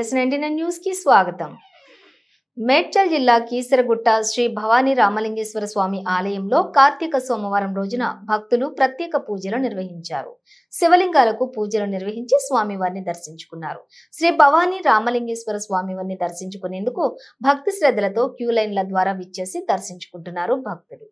TS99 news కి స్వాగతం. మేడ్చల్ జిల్లా కీసరగుట్ట శ్రీ భవానీ రామలింగేశ్వర స్వామి ఆలయంలో కార్తీక సోమవారం రోజున భక్తులు ప్రత్యేక పూజలు నిర్వహించారు. శివలింగాలకు పూజలు నిర్వహించి స్వామివారిని దర్శించుకున్నారు. శ్రీ భవానీ రామలింగేశ్వర స్వామివారిని దర్శించుకునేందుకు భక్తి శ్రద్ధలతో క్యూ లైన్ల ద్వారా విచ్చేసి దర్శించుకుంటున్నారు భక్తులు.